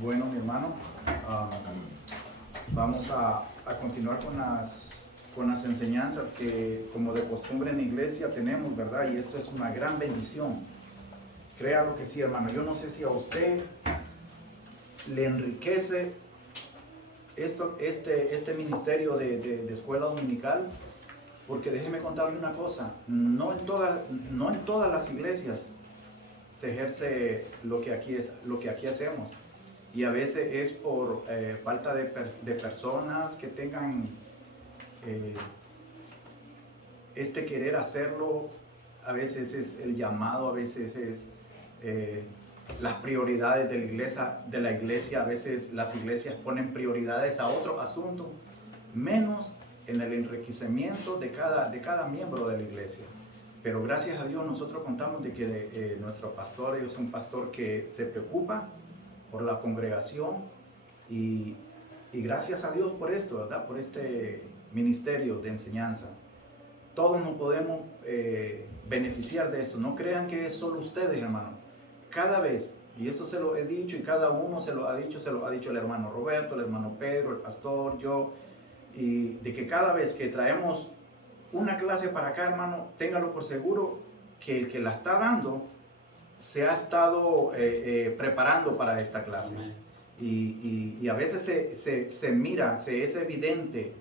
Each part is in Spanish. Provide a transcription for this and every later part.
Bueno, mi hermano, vamos a continuar con las enseñanzas que como de costumbre en la iglesia tenemos, ¿verdad? Y esto es una gran bendición. Créalo que sí, hermano. Yo no sé si a usted le enriquece este ministerio de escuela dominical, porque déjeme contarle una cosa, no en todas las iglesias se ejerce lo que aquí hacemos. Y a veces es por falta de personas que tengan este querer hacerlo. A veces es el llamado, a veces es las prioridades de la iglesia. A veces las iglesias ponen prioridades a otro asunto, menos en el enriquecimiento de cada miembro de la iglesia. Pero gracias a Dios nosotros contamos de que nuestro pastor es un pastor que se preocupa por la congregación y gracias a Dios por esto, ¿verdad? Por este ministerio de enseñanza. Todos nos podemos beneficiar de esto. No crean que es solo ustedes, hermano. Cada vez, y eso se lo he dicho y cada uno se lo ha dicho el hermano Roberto, el hermano Pedro, el pastor, yo, y de que cada vez que traemos una clase para acá, hermano, téngalo por seguro que el que la está dando se ha estado preparando para esta clase. Y a veces se mira, es evidente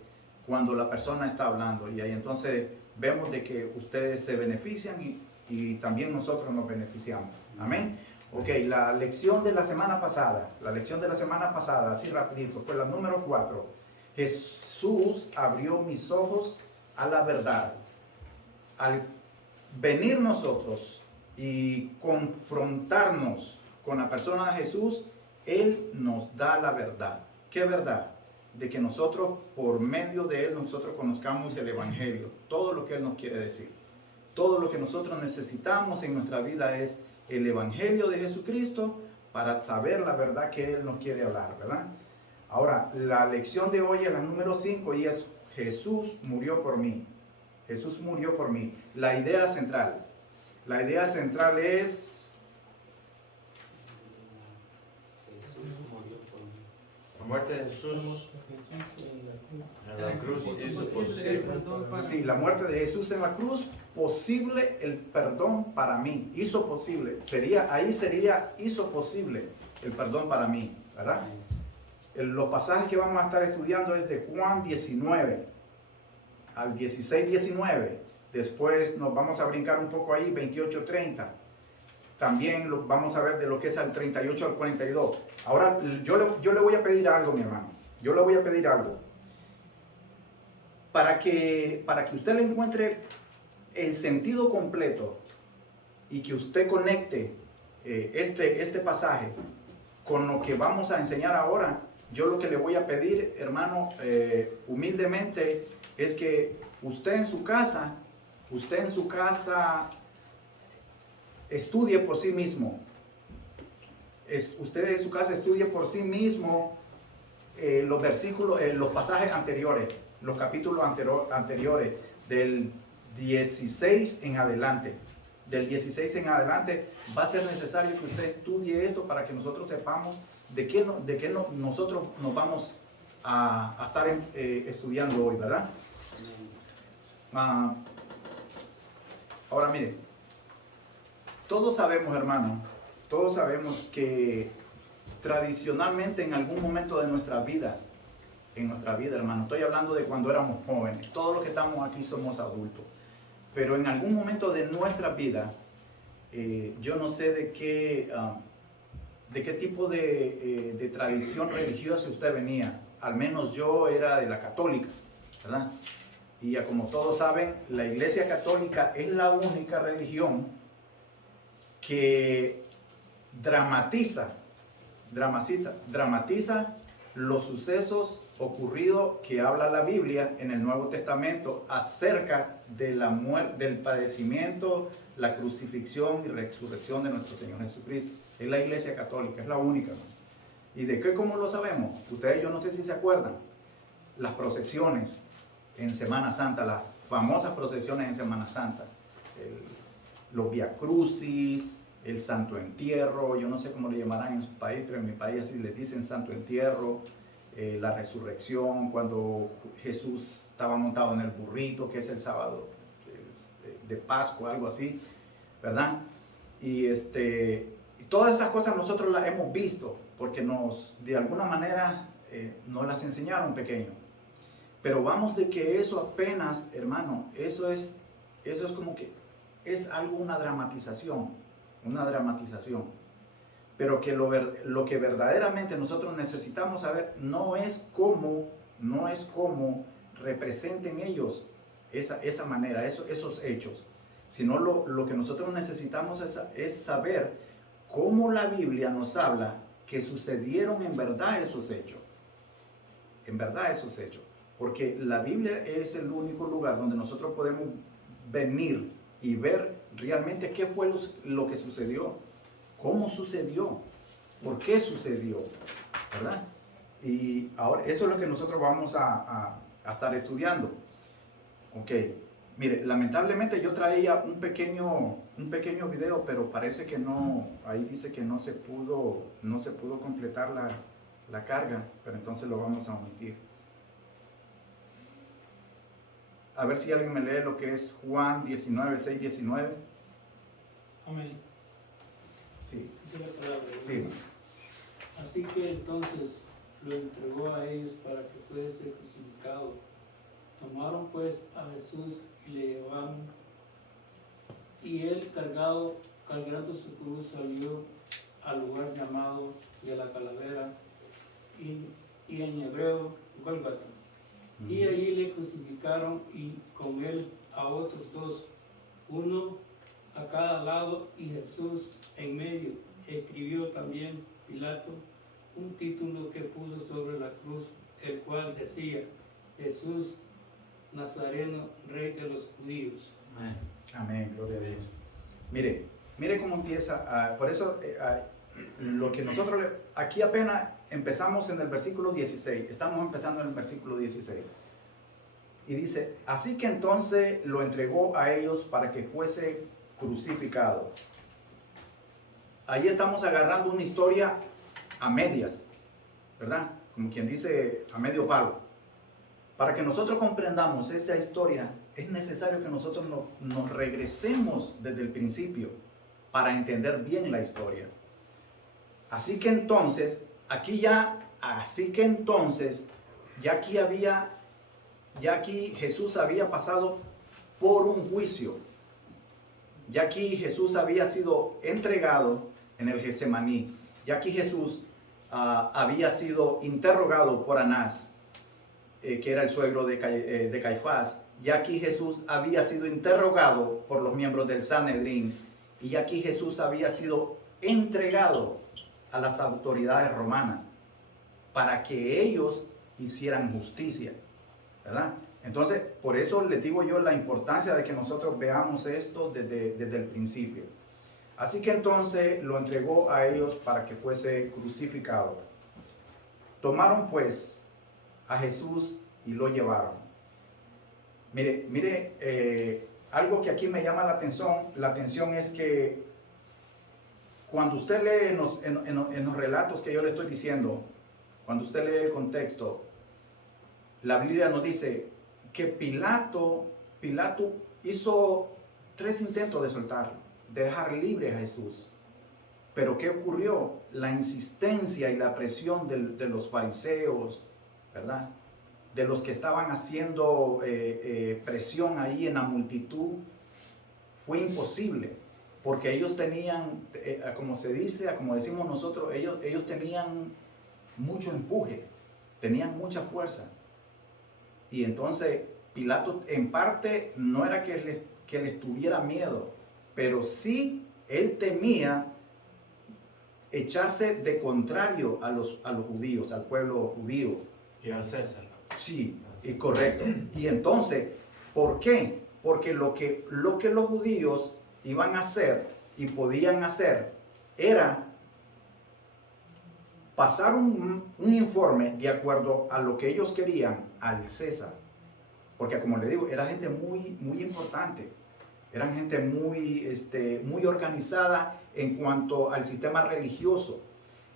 cuando la persona está hablando, y ahí entonces vemos de que ustedes se benefician y también nosotros nos beneficiamos. Amén. Ok, la lección de la semana pasada, así rapidito, fue la número 4. Jesús abrió mis ojos a la verdad. Al venir nosotros y confrontarnos con la persona de Jesús, Él nos da la verdad. ¿Qué verdad? De que nosotros, por medio de Él, nosotros conozcamos el Evangelio, todo lo que Él nos quiere decir. Todo lo que nosotros necesitamos en nuestra vida es el Evangelio de Jesucristo para saber la verdad que Él nos quiere hablar, ¿verdad? Ahora, la lección de hoy es la número 5 y es Jesús murió por mí. Jesús murió por mí. La idea central es La muerte de Jesús en la cruz hizo posible. Sí, la muerte de Jesús en la cruz, posible el perdón para mí. Hizo posible. Hizo posible el perdón para mí, ¿verdad? Los pasajes que vamos a estar estudiando es de Juan 19 al 16-19. Después nos vamos a brincar un poco ahí, 28-30. También vamos a ver de lo que es al 38 al 42. Ahora, yo le voy a pedir algo, mi hermano. Yo le voy a pedir algo. Para que usted le encuentre el sentido completo y que usted conecte este pasaje con lo que vamos a enseñar ahora, yo lo que le voy a pedir, hermano, humildemente, es que usted en su casa estudie por sí mismo. Usted en su casa estudie por sí mismo los versículos, los pasajes anteriores, los capítulos anteriores, del 16 en adelante. Del 16 en adelante va a ser necesario que usted estudie esto para que nosotros sepamos de qué nosotros nos vamos a estar estudiando hoy, ¿verdad? Ahora mire, todos sabemos, hermano, que tradicionalmente en algún momento de nuestra vida, hermano, estoy hablando de cuando éramos jóvenes, todos los que estamos aquí somos adultos, pero en algún momento de nuestra vida, yo no sé de qué tipo de tradición religiosa usted venía. Al menos yo era de la católica, ¿verdad? Y ya como todos saben, la Iglesia Católica es la única religión que dramatiza los sucesos ocurridos que habla la Biblia en el Nuevo Testamento acerca de la muerte, del padecimiento, la crucifixión y resurrección de nuestro Señor Jesucristo. Es la Iglesia Católica, es la única, ¿no? ¿Y de qué, cómo lo sabemos? Ustedes, yo no sé si se acuerdan, las procesiones en Semana Santa, las famosas procesiones en Semana Santa, los Via Crucis, el santo entierro, yo no sé cómo le llamarán en su país, pero en mi país así les dicen santo entierro, la resurrección, cuando Jesús estaba montado en el burrito, que es el sábado de Pascua, algo así, ¿verdad? Y todas esas cosas nosotros las hemos visto, porque de alguna manera nos las enseñaron pequeños. Pero vamos de que eso apenas, hermano, eso es como que es algo, una dramatización. Pero que lo que verdaderamente nosotros necesitamos saber no es cómo representen ellos esa manera, esos hechos, sino lo que nosotros necesitamos es saber cómo la Biblia nos habla que sucedieron en verdad esos hechos. En verdad esos hechos. Porque la Biblia es el único lugar donde nosotros podemos venir y ver realmente qué fue lo que sucedió, cómo sucedió, por qué sucedió, ¿verdad? Y ahora eso es lo que nosotros vamos a estar estudiando. Ok, mire, lamentablemente yo traía un pequeño video, pero parece que no, ahí dice que no se pudo completar la carga, pero entonces lo vamos a omitir. A ver si alguien me lee lo que es Juan 19, 6, 19. Amén. Sí. Dice la palabra. Sí. Así que entonces lo entregó a ellos para que fuese crucificado. Tomaron pues a Jesús y le llevaron, y él cargando su cruz salió al lugar llamado de la calavera, y en hebreo Gólgota. Y allí le crucificaron, y con él a otros dos, uno a cada lado y Jesús en medio. Escribió también Pilato un título que puso sobre la cruz, el cual decía: Jesús Nazareno, Rey de los Judíos. Amén. Amén, gloria a Dios. Mire cómo empieza. Por eso, lo que nosotros, aquí apenas empezamos en el versículo 16, estamos empezando en el versículo 16. Y dice, así que entonces lo entregó a ellos para que fuese crucificado. Ahí estamos agarrando una historia a medias, ¿verdad? Como quien dice, a medio palo. Para que nosotros comprendamos esa historia, es necesario que nosotros nos regresemos desde el principio para entender bien la historia. Así que entonces, ya aquí Jesús había pasado por un juicio. Ya aquí Jesús había sido entregado en el Getsemaní. Ya aquí Jesús había sido interrogado por Anás, que era el suegro de Caifás. Ya aquí Jesús había sido interrogado por los miembros del Sanedrín. Y ya aquí Jesús había sido entregado a las autoridades romanas para que ellos hicieran justicia, ¿verdad? Entonces, por eso les digo yo la importancia de que nosotros veamos esto desde el principio. Así que entonces lo entregó a ellos para que fuese crucificado. Tomaron pues a Jesús y lo llevaron. Mire, algo que aquí me llama la atención es que cuando usted lee en los relatos que yo le estoy diciendo, cuando usted lee el contexto, la Biblia nos dice que Pilato hizo 3 intentos de soltarlo, de dejar libre a Jesús. Pero ¿qué ocurrió? La insistencia y la presión de los fariseos, ¿verdad? De los que estaban haciendo presión ahí en la multitud, fue imposible. Porque ellos tenían, como se dice, como decimos nosotros, ellos tenían mucho empuje, tenían mucha fuerza. Y entonces Pilato en parte no era que les tuviera miedo, pero sí él temía echarse de contrario a los judíos, al pueblo judío. Y al César. Sí, correcto. Y entonces, ¿por qué? Porque lo que los judíos iban a hacer y podían hacer era pasar un informe de acuerdo a lo que ellos querían al César. Porque como le digo, era gente muy, muy importante. Eran gente muy organizada en cuanto al sistema religioso.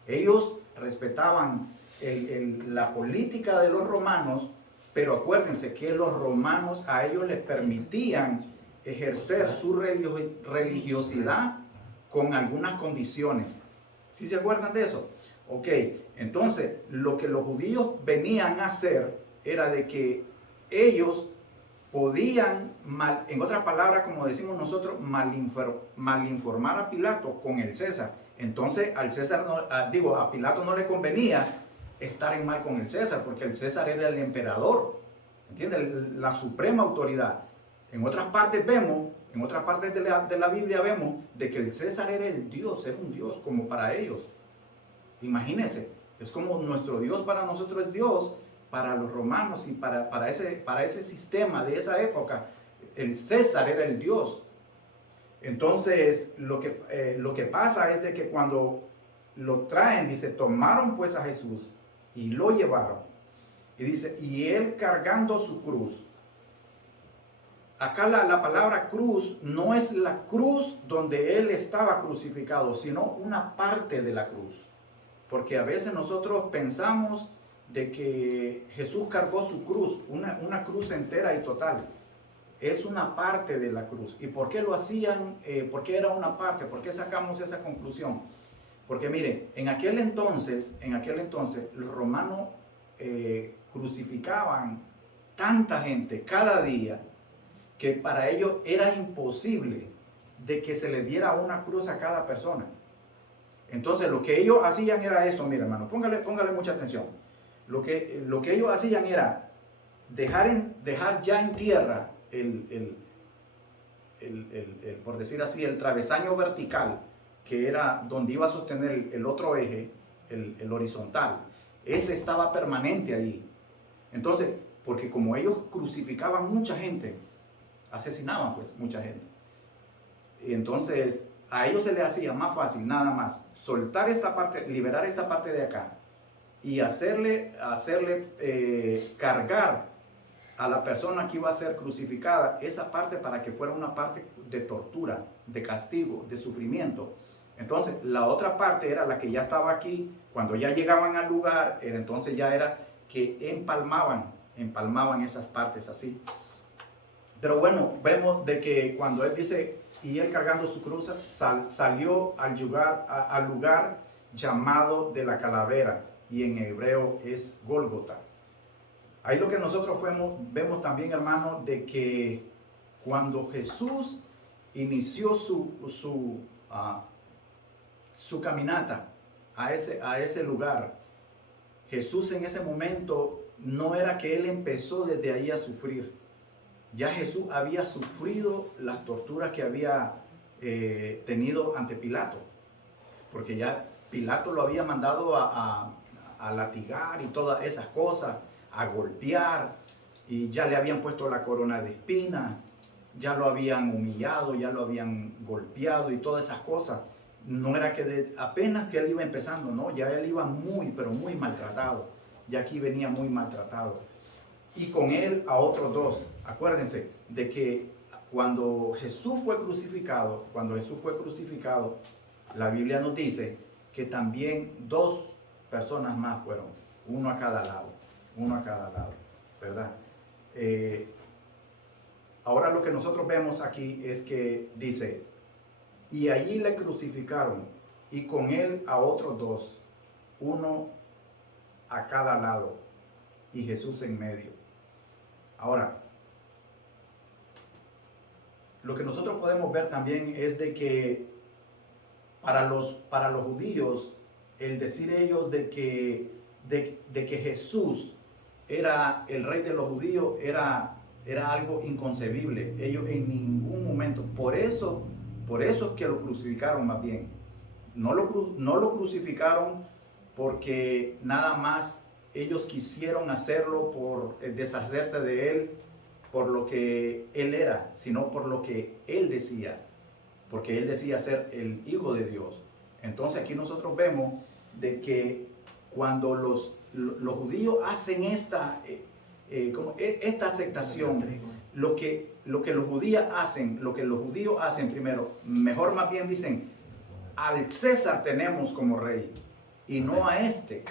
Ellos respetaban la política de los romanos, pero acuérdense que los romanos a ellos les permitían ejercer su religiosidad con algunas condiciones. ¿Sí se acuerdan de eso? Ok, entonces lo que los judíos venían a hacer era de que ellos podían, en otras palabras, como decimos nosotros, malinformar a Pilato con el César. Entonces a Pilato no le convenía estar en mal con el César, porque el César era el emperador, ¿entiendes? La suprema autoridad. En otras partes de la Biblia vemos de que el César era el Dios, era un Dios como para ellos. Imagínense, es como nuestro Dios para nosotros es Dios, para los romanos y para ese sistema de esa época, el César era el Dios. Entonces, lo que pasa es de que cuando lo traen, dice, tomaron pues a Jesús y lo llevaron. Y dice, y él cargando su cruz. Acá la palabra cruz no es la cruz donde él estaba crucificado, sino una parte de la cruz. Porque a veces nosotros pensamos de que Jesús cargó su cruz, una cruz entera y total. Es una parte de la cruz. ¿Y por qué lo hacían? ¿Por qué era una parte? ¿Por qué sacamos esa conclusión? Porque mire, en aquel entonces los romanos crucificaban tanta gente cada día que para ellos era imposible de que se le diera una cruz a cada persona. Entonces lo que ellos hacían era esto, mire hermano, póngale mucha atención. Lo que ellos hacían era dejar ya en tierra por decir así, el travesaño vertical, que era donde iba a sostener el otro eje, el horizontal. Ese estaba permanente allí. Entonces, porque como ellos crucificaban mucha gente, asesinaban pues mucha gente. Y entonces a ellos se les hacía más fácil nada más soltar esta parte, liberar esta parte de acá y hacerle cargar a la persona que iba a ser crucificada esa parte para que fuera una parte de tortura, de castigo, de sufrimiento. Entonces la otra parte era la que ya estaba aquí. Cuando ya llegaban al lugar, entonces ya era que empalmaban esas partes así. Pero bueno, vemos de que cuando él dice, y él cargando su cruz, salió al lugar llamado de la calavera, y en hebreo es Gólgota. Ahí lo que nosotros vemos también, hermano, de que cuando Jesús inició su caminata a ese lugar, Jesús en ese momento no era que él empezó desde ahí a sufrir. Ya Jesús había sufrido las torturas que había tenido ante Pilato, porque ya Pilato lo había mandado a latigar y todas esas cosas, a golpear, y ya le habían puesto la corona de espinas, ya lo habían humillado, ya lo habían golpeado y todas esas cosas. No era que apenas que él iba empezando, no, ya él iba pero muy maltratado, ya aquí venía muy maltratado. Y con él a otros dos. Acuérdense de que cuando Jesús fue crucificado, la Biblia nos dice que también dos personas más fueron, uno a cada lado, ¿verdad? Ahora lo que nosotros vemos aquí es que dice, y allí le crucificaron, y con él a otros dos, uno a cada lado, y Jesús en medio. Ahora, lo que nosotros podemos ver también es de que para los judíos, el decir ellos de que Jesús era el rey de los judíos era algo inconcebible. Ellos en ningún momento, por eso es que lo crucificaron más bien. No lo crucificaron porque nada más ellos quisieron hacerlo por deshacerse de él, por lo que él era, sino por lo que él decía, porque él decía ser el Hijo de Dios. Entonces aquí nosotros vemos de que cuando los judíos hacen esta aceptación, lo que los judíos hacen primero, mejor más bien dicen, al César tenemos como rey y no a este,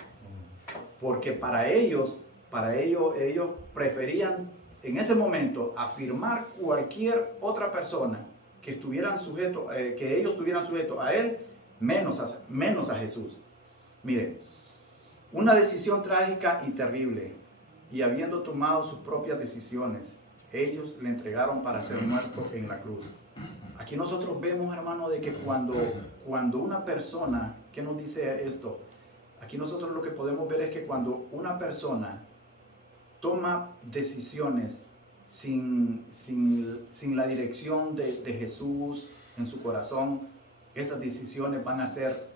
porque para ellos preferían en ese momento afirmar cualquier otra persona que estuvieran sujeto, que ellos estuvieran sujetos a él, menos a Jesús. Mire, una decisión trágica y terrible, y habiendo tomado sus propias decisiones, ellos le entregaron para ser muerto en la cruz. Aquí nosotros vemos, hermano, de que cuando una persona, ¿qué nos dice esto? Aquí nosotros lo que podemos ver es que cuando una persona toma decisiones sin la dirección de Jesús en su corazón, esas decisiones van a ser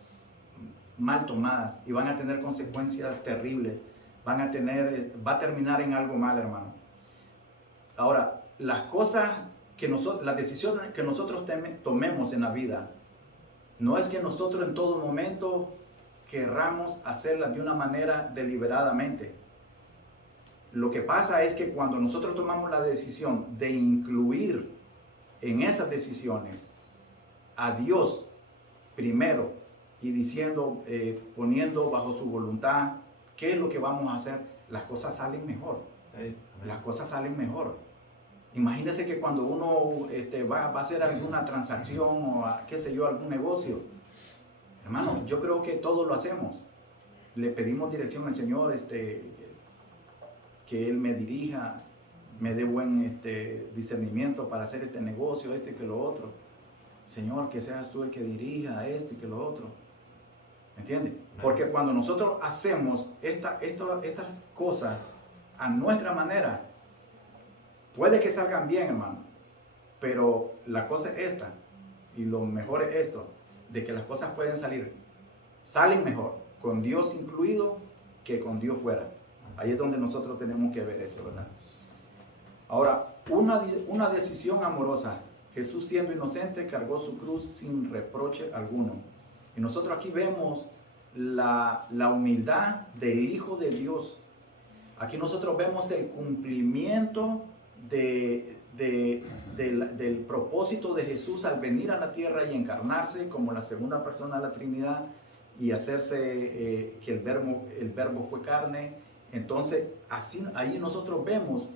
mal tomadas y van a tener consecuencias terribles, va a terminar en algo mal, hermano. Ahora, las decisiones que nosotros tomemos en la vida, no es que nosotros en todo momento querramos hacerlas de una manera deliberadamente. Lo que pasa es que cuando nosotros tomamos la decisión de incluir en esas decisiones a Dios primero y diciendo, poniendo bajo su voluntad qué es lo que vamos a hacer, las cosas salen mejor. Las cosas salen mejor. Imagínese que cuando uno va a hacer alguna transacción o qué sé yo, algún negocio, hermano, yo creo que todos lo hacemos. Le pedimos dirección al Señor, que Él me dirija, me dé buen discernimiento para hacer este negocio, que lo otro. Señor, que seas tú el que dirija esto y que lo otro. ¿Me entiendes? Porque cuando nosotros hacemos estas cosas a nuestra manera, puede que salgan bien, hermano, pero la cosa es esta, y lo mejor es esto, de que las cosas salen mejor, con Dios incluido, que con Dios fuera. Ahí es donde nosotros tenemos que ver eso, ¿verdad? Ahora, una decisión amorosa. Jesús, siendo inocente, cargó su cruz sin reproche alguno. Y nosotros aquí vemos la humildad del Hijo de Dios. Aquí nosotros vemos el cumplimiento del propósito de Jesús al venir a la tierra y encarnarse como la segunda persona de la Trinidad y hacerse que el verbo fue carne. Entonces, ahí nosotros vemos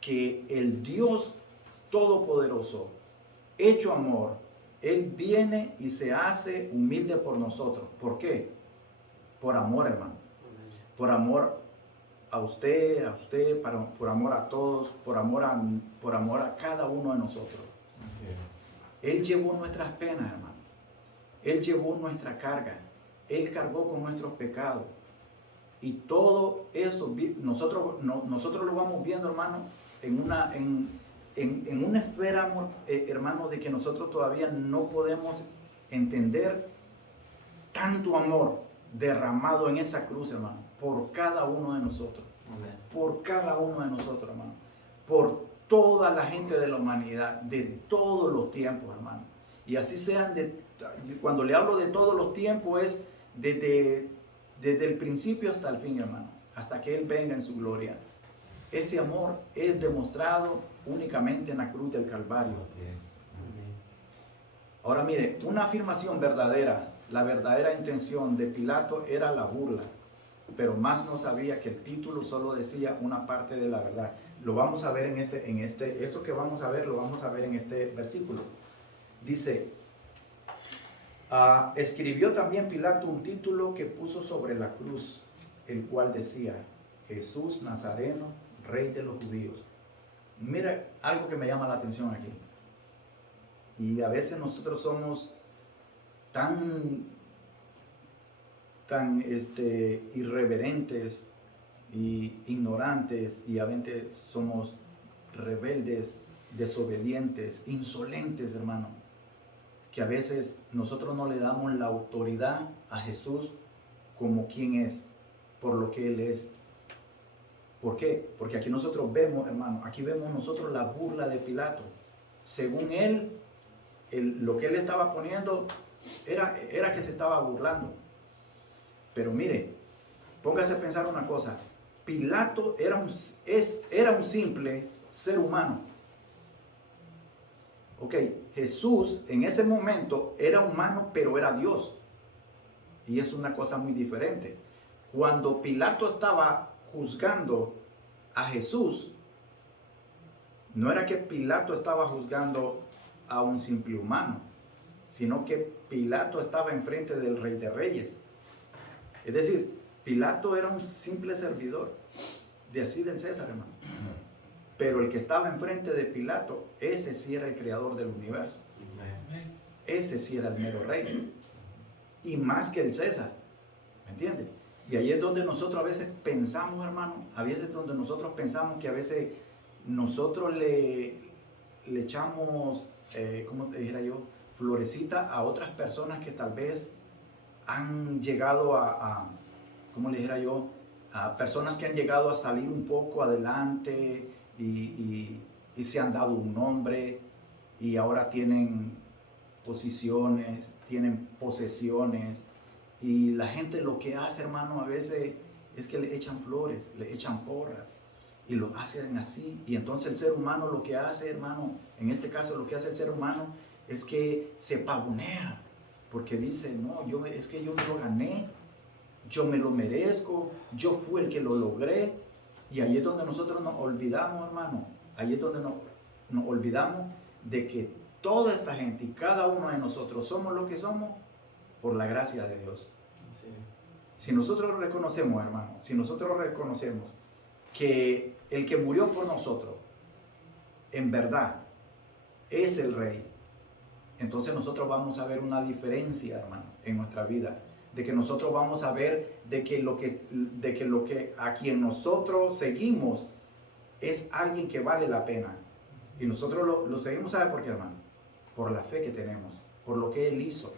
que el Dios Todopoderoso, hecho amor, Él viene y se hace humilde por nosotros. ¿Por qué? Por amor, hermano. Por amor a usted, por amor a todos, por amor a cada uno de nosotros. Él llevó nuestras penas, hermano. Él llevó nuestra carga. Él cargó con nuestros pecados. Y todo eso, nosotros lo vamos viendo, hermano, en una esfera, hermano, de que nosotros todavía no podemos entender tanto amor derramado en esa cruz, hermano, por cada uno de nosotros. Amén. Por cada uno de nosotros, hermano. Por toda la gente de la humanidad, de todos los tiempos, hermano. Y así sean, cuando le hablo de todos los tiempos, es desde el principio hasta el fin, hermano, hasta que Él venga en su gloria. Ese amor es demostrado únicamente en la cruz del Calvario. Ahora mire, una afirmación verdadera, la verdadera intención de Pilato era la burla, pero más no sabía que el título solo decía una parte de la verdad. Lo vamos a ver esto que vamos a ver, lo vamos a ver en este versículo. Dice, escribió también Pilato un título que puso sobre la cruz, el cual decía, Jesús Nazareno, Rey de los Judíos. Mira algo que me llama la atención aquí. Y a veces nosotros somos tan irreverentes y ignorantes, y a veces somos rebeldes, desobedientes, insolentes, hermano, que a veces nosotros no le damos la autoridad a Jesús como quien es, por lo que Él es. ¿Por qué? Porque aquí nosotros vemos, hermano, aquí vemos nosotros la burla de Pilato. Según él, lo que él estaba poniendo era que se estaba burlando. Pero mire, póngase a pensar una cosa. Pilato era un simple ser humano. Ok, Jesús en ese momento era humano, pero era Dios. Y es una cosa muy diferente. Cuando Pilato estaba juzgando a Jesús, no era que Pilato estaba juzgando a un simple humano, sino que Pilato estaba enfrente del Rey de Reyes. Es decir, Pilato era un simple servidor de así del César, hermano. Pero el que estaba enfrente de Pilato, ese sí era el creador del universo. Ese sí era el mero rey. Y más que el César. ¿Me entiendes? Y ahí es donde nosotros a veces pensamos, hermano, a veces donde nosotros pensamos que a veces nosotros le echamos, ¿cómo se dijera yo? Florecita a otras personas que tal vez han llegado ¿cómo le dijera yo? A personas que han llegado a salir un poco adelante y se han dado un nombre y ahora tienen posiciones, tienen posesiones, y la gente lo que hace, hermano, a veces es que le echan flores, le echan porras y lo hacen así. Y entonces el ser humano lo que hace, hermano, en este caso lo que hace el ser humano es que se pavonea, porque dice, no, es que yo me lo gané, yo me lo merezco, yo fui el que lo logré. Y ahí es donde nosotros nos olvidamos, hermano, ahí es donde nos olvidamos de que toda esta gente y cada uno de nosotros somos lo que somos por la gracia de Dios. Sí. Si nosotros reconocemos, hermano, si nosotros reconocemos que el que murió por nosotros en verdad es el Rey, entonces nosotros vamos a ver una diferencia, hermano, en nuestra vida, de que nosotros vamos a ver de que lo que a quien nosotros seguimos es alguien que vale la pena. Y nosotros lo seguimos, ¿sabe por qué, hermano? Por la fe que tenemos, por lo que Él hizo,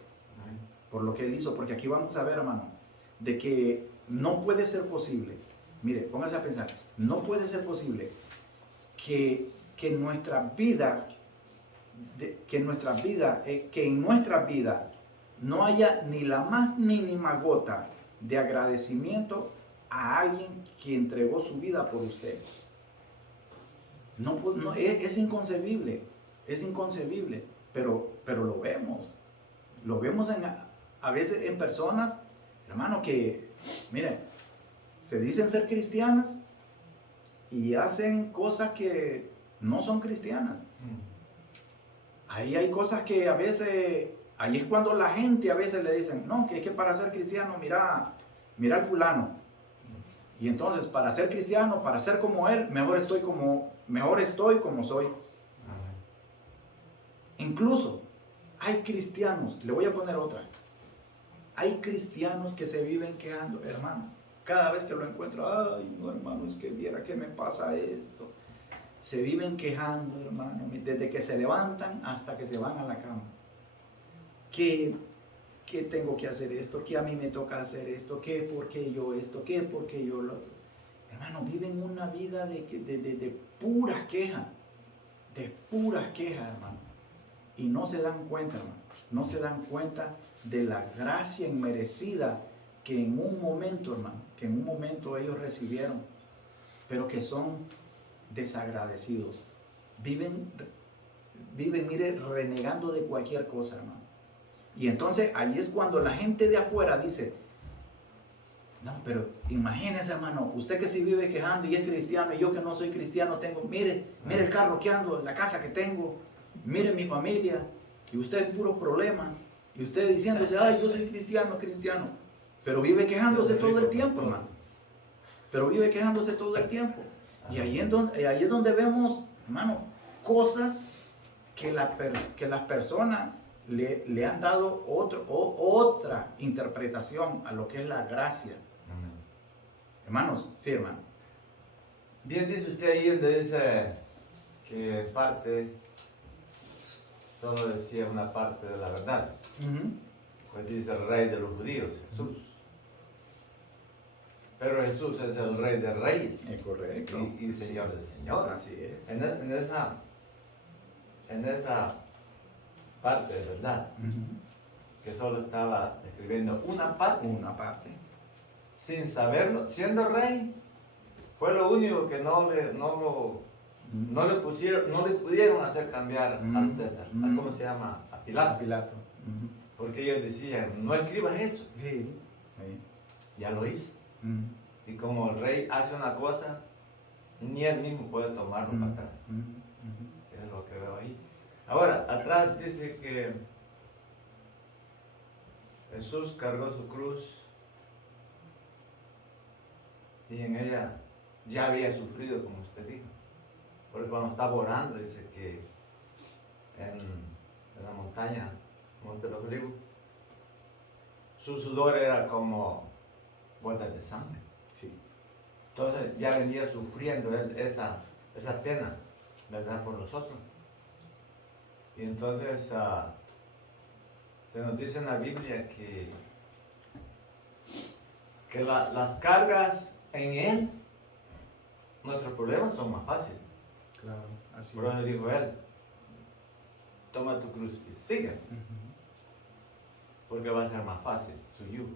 por lo que Él hizo. Porque aquí vamos a ver, hermano, de que no puede ser posible, mire, póngase a pensar, no puede ser posible que en nuestra vida no haya ni la más mínima gota de agradecimiento a alguien que entregó su vida por usted. No, es inconcebible, pero lo vemos a veces en personas, hermano, que, miren, se dicen ser cristianas y hacen cosas que no son cristianas. Ahí hay cosas que a veces, ahí es cuando la gente a veces le dicen, no, que es que para ser cristiano, mira al fulano. Y entonces, para ser cristiano, para ser como él, mejor estoy como soy. Incluso, hay cristianos, le voy a poner otra. Hay cristianos que se viven quejando, hermano. Cada vez que lo encuentro, ay, no, hermano, es que viera que me pasa esto. Se viven quejando, hermano, desde que se levantan hasta que se van a la cama. Que tengo que hacer esto, que a mí me toca hacer esto, que por qué yo esto, que por qué yo lo otro. Hermano, viven una vida de puras quejas, hermano. Y no se dan cuenta, hermano, no se dan cuenta de la gracia inmerecida que en un momento, hermano, que en un momento ellos recibieron, pero que son desagradecidos. Viven, mire, renegando de cualquier cosa, hermano. Y entonces ahí es cuando la gente de afuera dice, no, pero imagínese, hermano, usted que sí vive quejando y es cristiano, y yo que no soy cristiano tengo, mire el carro que ando, la casa que tengo, mire mi familia, y usted es puro problema, y usted diciéndose, ay, yo soy cristiano, pero vive quejándose todo el tiempo, hermano. Pero vive quejándose todo el tiempo. Y ahí es donde vemos, hermano, cosas que las personas le han dado otra interpretación a lo que es la gracia. Amén. Hermanos, sí, hermano. Bien, dice usted ahí donde dice que solo decía una parte de la verdad. Pues dice el Rey de los judíos, Jesús. Pero Jesús es el Rey de reyes. Es correcto. Y Señor de señores. Así es. En esa parte de verdad, que solo estaba escribiendo una parte, sin saberlo, siendo rey, fue lo único que no lo no le pudieron hacer cambiar al César, a ¿cómo se llama? A Pilato. Pilato. Porque ellos decían, no escribas eso. Sí. Ya lo hice. Y como el rey hace una cosa, ni él mismo puede tomarlo para atrás. Es lo que veo ahí. Ahora, atrás dice que Jesús cargó su cruz y en ella ya había sufrido, como usted dijo. Porque cuando estaba orando, dice que en la montaña, Monte de los Olivos, su sudor era como gotas de sangre. Sí. Entonces ya venía sufriendo él esa pena, ¿verdad? Por nosotros. Y entonces se nos dice en la Biblia que las cargas en él, nuestros problemas son más fáciles. Claro, así Por eso dijo él, toma tu cruz y sigue, porque va a ser más fácil su yugo.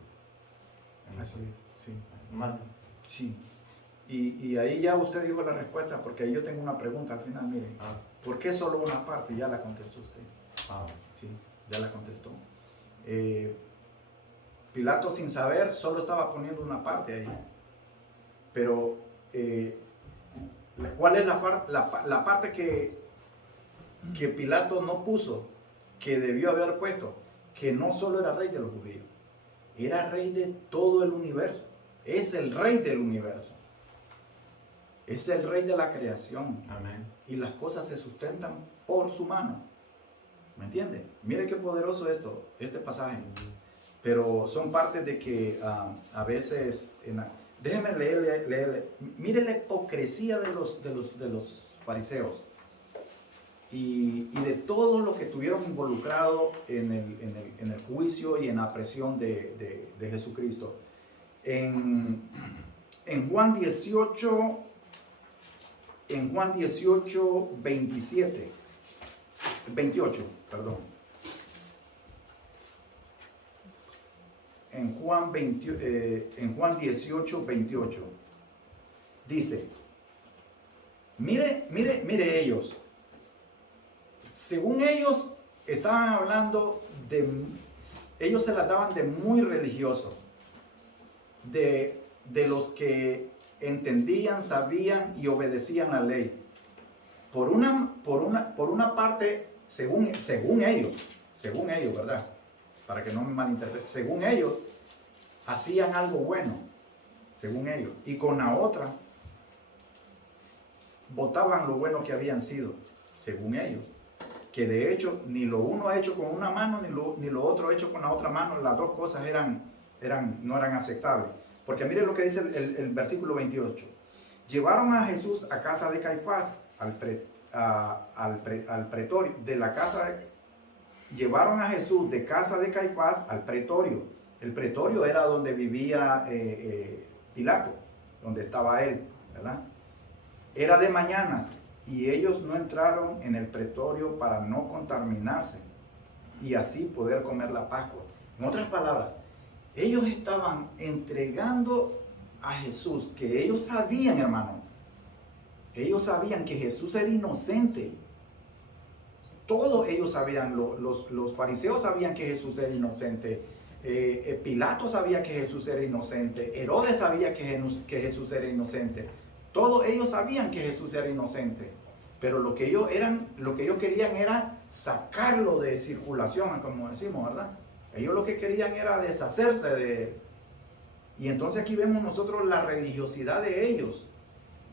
Así es, sí. Manda. Sí. Y ahí ya usted dijo la respuesta, porque ahí yo tengo una pregunta al final, mire. ¿Por qué solo una parte? Ya la contestó usted. Sí, ya la contestó. Pilato, sin saber, solo estaba poniendo una parte ahí. Pero, ¿cuál es la parte que Pilato no puso, que debió haber puesto? Que no solo era rey de los judíos, era rey de todo el universo. Es el rey del universo. Es el rey de la creación. Amén. Y las cosas se sustentan por su mano. ¿Me entiende? Mire qué poderoso este pasaje. Pero son partes de que a veces... déjeme leerle. Mire la hipocresía de los fariseos. Y de todo lo que estuvieron involucrados en el juicio y en la presión de Jesucristo. En Juan 18... En Juan 18, 28, perdón. En Juan 18, 28. Dice, mire ellos. Según ellos, estaban hablando ellos se las daban de muy religiosos. De los que entendían, sabían y obedecían la ley. Por una parte, según ellos, ¿verdad? Para que no me malinterpreten, según ellos, hacían algo bueno, según ellos. Y con la otra, botaban lo bueno que habían sido, según ellos. Que de hecho, ni lo uno hecho con una mano, ni lo otro hecho con la otra mano, las dos cosas no eran aceptables. Porque mire lo que dice el versículo 28. Llevaron a Jesús a casa de Caifás, al pretorio, llevaron a Jesús de casa de Caifás al pretorio. El pretorio era donde vivía Pilato, donde estaba él, ¿verdad? Era de mañanas y ellos no entraron en el pretorio para no contaminarse y así poder comer la Pascua. En otras palabras, ellos estaban entregando a Jesús, que ellos sabían, hermano, ellos sabían que Jesús era inocente. Todos ellos sabían, los fariseos sabían que Jesús era inocente, Pilato sabía que Jesús era inocente, Herodes sabía que Jesús era inocente. Todos ellos sabían que Jesús era inocente, pero lo que ellos querían era sacarlo de circulación, como decimos, ¿verdad? Ellos lo que querían era deshacerse de él. Y entonces aquí vemos nosotros la religiosidad de ellos,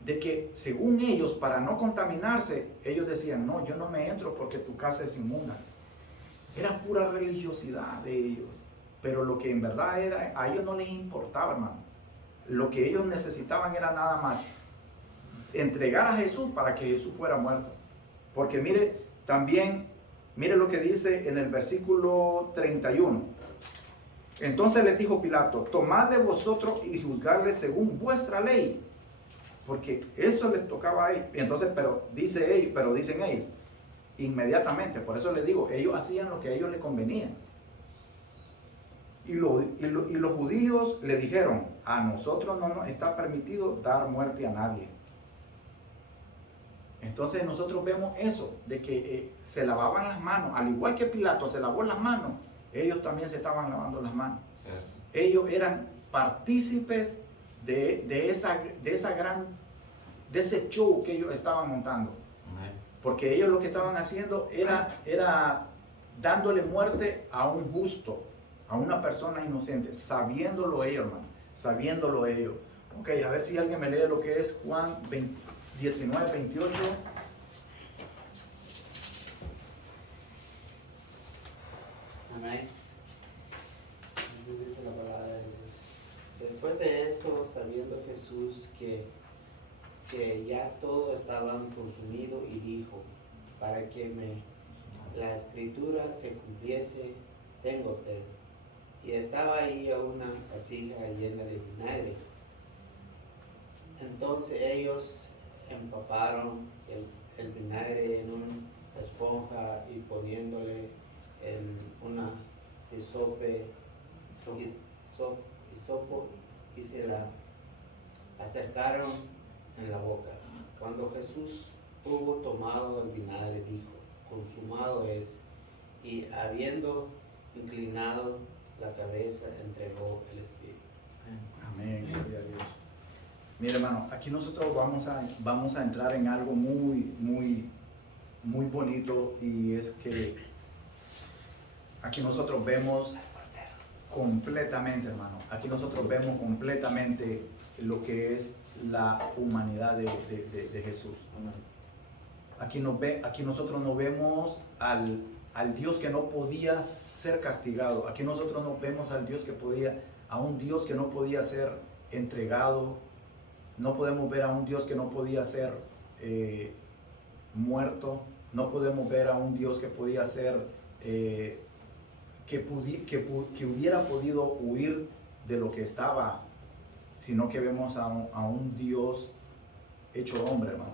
de que según ellos, para no contaminarse, ellos decían, no, yo no me entro porque tu casa es inmunda. Era pura religiosidad de ellos. Pero lo que en verdad era, a ellos no les importaba, hermano. Lo que ellos necesitaban era nada más entregar a Jesús para que Jesús fuera muerto. Porque mire, también, mire lo que dice en el versículo 31. Entonces les dijo Pilato, tomad de vosotros y juzgadle según vuestra ley. Porque eso les tocaba a ellos. Entonces, pero dicen ellos, inmediatamente, por eso les digo, ellos hacían lo que a ellos les convenía. Y los judíos le dijeron, a nosotros no nos está permitido dar muerte a nadie. Entonces nosotros vemos eso, de que se lavaban las manos, al igual que Pilato se lavó las manos, ellos también se estaban lavando las manos. Cierto. Ellos eran partícipes de ese show que ellos estaban montando. Amén. Porque ellos lo que estaban haciendo era dándole muerte a un justo, a una persona inocente, sabiéndolo ellos, hermano, sabiéndolo ellos. Ok, a ver si alguien me lee lo que es Juan 19, 28. Amén. Dice la palabra de Dios. Después de esto, sabiendo Jesús que ya todo estaba consumido, y dijo, para que la escritura se cumpliese, tengo sed. Y estaba ahí una vasija llena de vinagre. Entonces ellos empaparon el vinagre en una esponja y poniéndole en una hisopo y se la acercaron en la boca. Cuando Jesús hubo tomado el vinagre, dijo, consumado es, y habiendo inclinado la cabeza, entregó el espíritu. Amén, gloria a Dios. Mira, hermano, aquí nosotros vamos a entrar en algo muy, muy, muy bonito, y es que aquí nosotros vemos completamente, hermano, aquí nosotros vemos completamente lo que es la humanidad de Jesús. Aquí nosotros no vemos al Dios que no podía ser castigado. Aquí nosotros no vemos a un Dios que no podía ser entregado. No podemos ver a un Dios que no podía ser muerto. No podemos ver a un Dios que podía ser que hubiera podido huir de lo que estaba, sino que vemos a un Dios hecho hombre, hermano.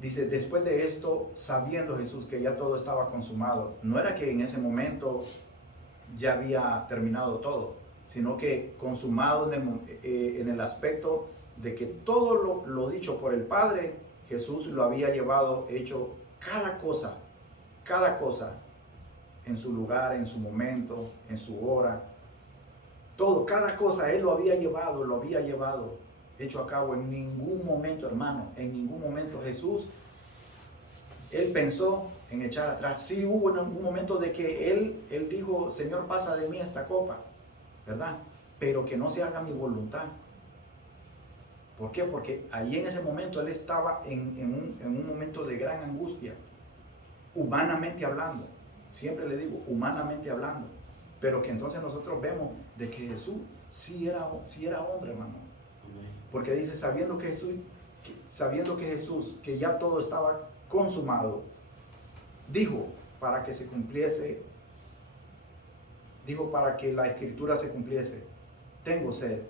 Dice, después de esto, sabiendo Jesús que ya todo estaba consumado, no era que en ese momento ya había terminado todo, sino que consumado en el aspecto de que todo lo dicho por el Padre, Jesús lo había llevado, hecho cada cosa en su lugar, en su momento, en su hora. Todo, cada cosa Él lo había llevado, hecho a cabo. En ningún momento, hermano, en ningún momento Jesús, Él pensó en echar atrás. Sí hubo un momento de que Él dijo, Señor, pasa de mí esta copa, ¿verdad? Pero que no se haga mi voluntad. ¿Por qué? Porque ahí en ese momento Él estaba en un momento de gran angustia, humanamente hablando. Siempre le digo, humanamente hablando. Pero que entonces nosotros vemos de que Jesús sí era hombre, hermano. Porque dice, sabiendo que Jesús, que ya todo estaba consumado, dijo para que se cumpliese, dijo para que la escritura se cumpliese, tengo sed.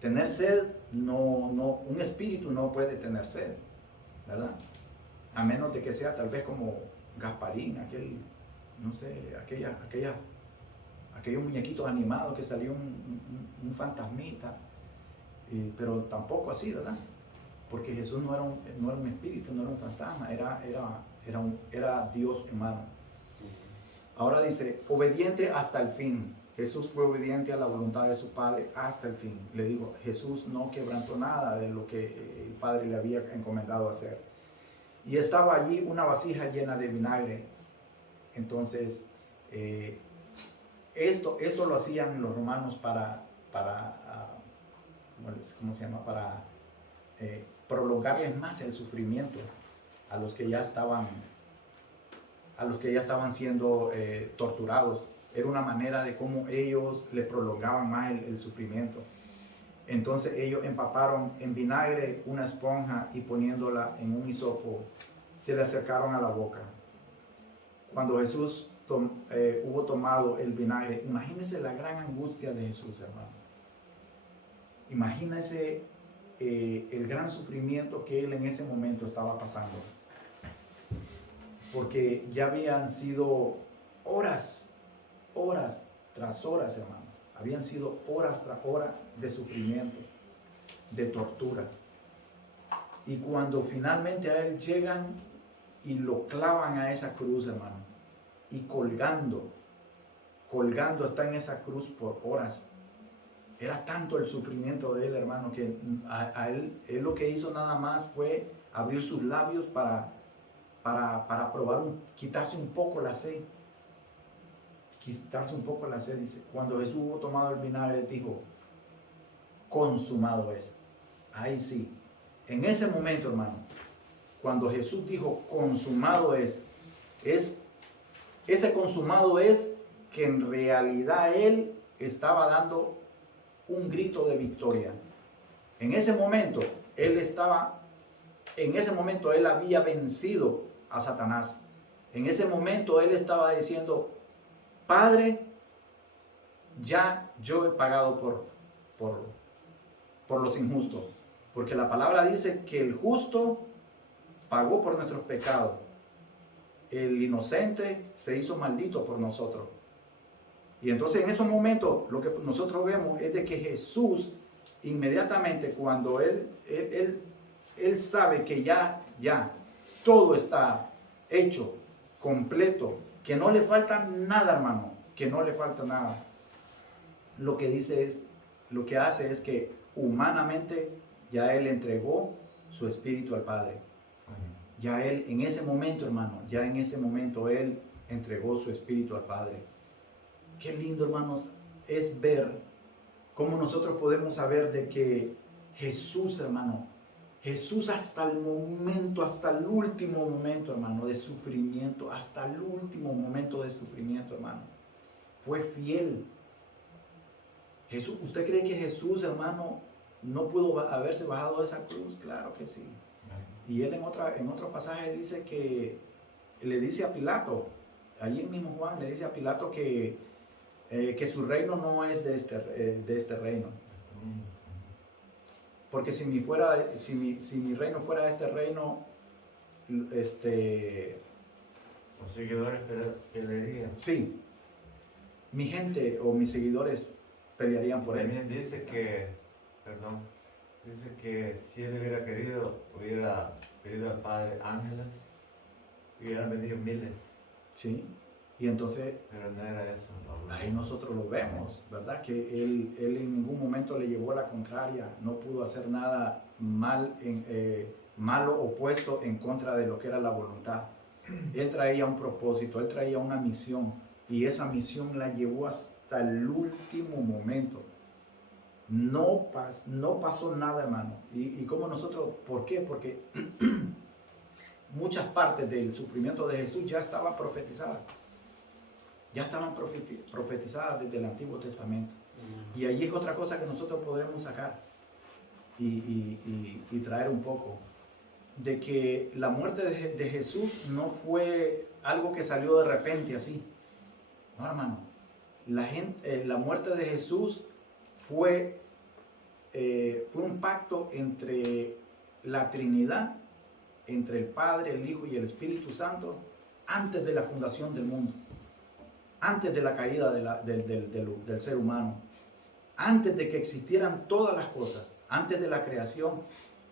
Tener sed, un espíritu no puede tener sed, ¿verdad? A menos de que sea tal vez como Gasparín, aquellos muñequitos animados que salió un fantasmita, pero tampoco así, ¿verdad? Porque Jesús no era un espíritu, no era un fantasma, era Dios humano. Ahora dice, obediente hasta el fin. Jesús fue obediente a la voluntad de su Padre hasta el fin. Le digo, Jesús no quebrantó nada de lo que el Padre le había encomendado hacer. Y estaba allí una vasija llena de vinagre. Entonces, esto lo hacían los romanos para prolongarles más el sufrimiento a los que ya estaban siendo torturados. Era una manera de cómo ellos les prolongaban más el sufrimiento. Entonces ellos empaparon en vinagre una esponja y poniéndola en un hisopo, se le acercaron a la boca. Cuando Jesús hubo tomado el vinagre, imagínense la gran angustia de Jesús, hermano. Imagínense el gran sufrimiento que él en ese momento estaba pasando. Porque ya habían sido horas tras horas, hermano. Habían sido horas tras horas de sufrimiento, de tortura. Y cuando finalmente a él llegan y lo clavan a esa cruz, hermano, y colgando está en esa cruz por horas. Era tanto el sufrimiento de él, hermano, que a él lo que hizo nada más fue abrir sus labios para probar, quitarse un poco la sed. Quitarse un poco la sed, dice. Cuando Jesús hubo tomado el vinagre, dijo, consumado es. Ahí sí. En ese momento, hermano, cuando Jesús dijo, consumado es, ese consumado es que en realidad él estaba dando un grito de victoria. En ese momento él había vencido a Satanás. En ese momento él estaba diciendo, Padre, ya yo he pagado por los injustos. Porque la palabra dice que el justo pagó por nuestros pecados. El inocente se hizo maldito por nosotros. Y entonces en esos momentos lo que nosotros vemos es de que Jesús inmediatamente cuando él sabe que ya todo está hecho, completo, que no le falta nada, hermano, que no le falta nada. Lo que hace es que humanamente ya él entregó su espíritu al Padre. Ya él en ese momento, hermano, él entregó su espíritu al Padre. Qué lindo, hermanos, es ver cómo nosotros podemos saber de que Jesús, hermano, Jesús hasta el último momento, hermano, de sufrimiento, hasta el último momento de sufrimiento, hermano, fue fiel. Jesús, ¿usted cree que Jesús, hermano, no pudo haberse bajado de esa cruz? Claro que sí. Y él en otro pasaje dice que le dice a Pilato, allí mismo Juan le dice a Pilato que su reino no es de este reino. Porque si mi reino fuera de este reino, Los seguidores pelearían. Sí, mi gente o mis seguidores pelearían por él. También dice que si él hubiera pedido al Padre ángeles, hubieran venido miles. Sí, y entonces Pero no era eso. No. ahí nosotros lo vemos, ¿verdad? Que él en ningún momento le llevó la contraria, no pudo hacer nada malo opuesto en contra de lo que era la voluntad. Él traía un propósito, él traía una misión y esa misión la llevó hasta el último momento. No pasó nada, hermano. Y como nosotros, ¿por qué? Porque muchas partes del sufrimiento de Jesús ya estaban profetizadas. Ya estaban profetizadas desde el Antiguo Testamento. Y allí es otra cosa que nosotros podremos sacar y traer un poco. De que la muerte de Jesús no fue algo que salió de repente así. No, hermano. La muerte de Jesús fue un pacto entre la Trinidad, entre el Padre, el Hijo y el Espíritu Santo, antes de la fundación del mundo, antes de la caída del ser humano, antes de que existieran todas las cosas, antes de la creación.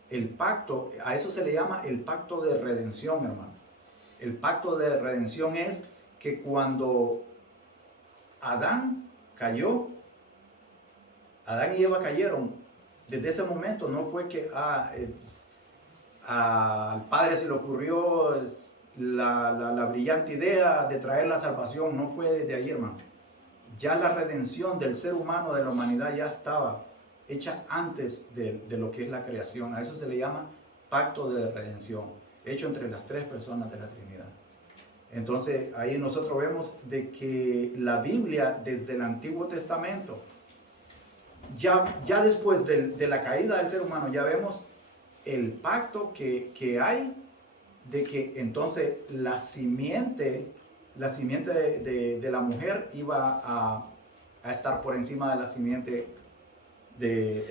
El pacto, a eso se le llama el pacto de redención, hermano. El pacto de redención es que cuando Adán y Eva cayeron, desde ese momento no fue que al Padre se le ocurrió la brillante idea de traer la salvación, no fue desde ahí, hermano. Ya la redención del ser humano, de la humanidad, ya estaba hecha antes de lo que es la creación. A eso se le llama pacto de redención, hecho entre las tres personas de la Trinidad. Entonces ahí nosotros vemos de que la Biblia desde el Antiguo Testamento, ya después de la caída del ser humano, ya vemos el pacto que hay de que entonces la simiente de la mujer iba a estar por encima de la simiente de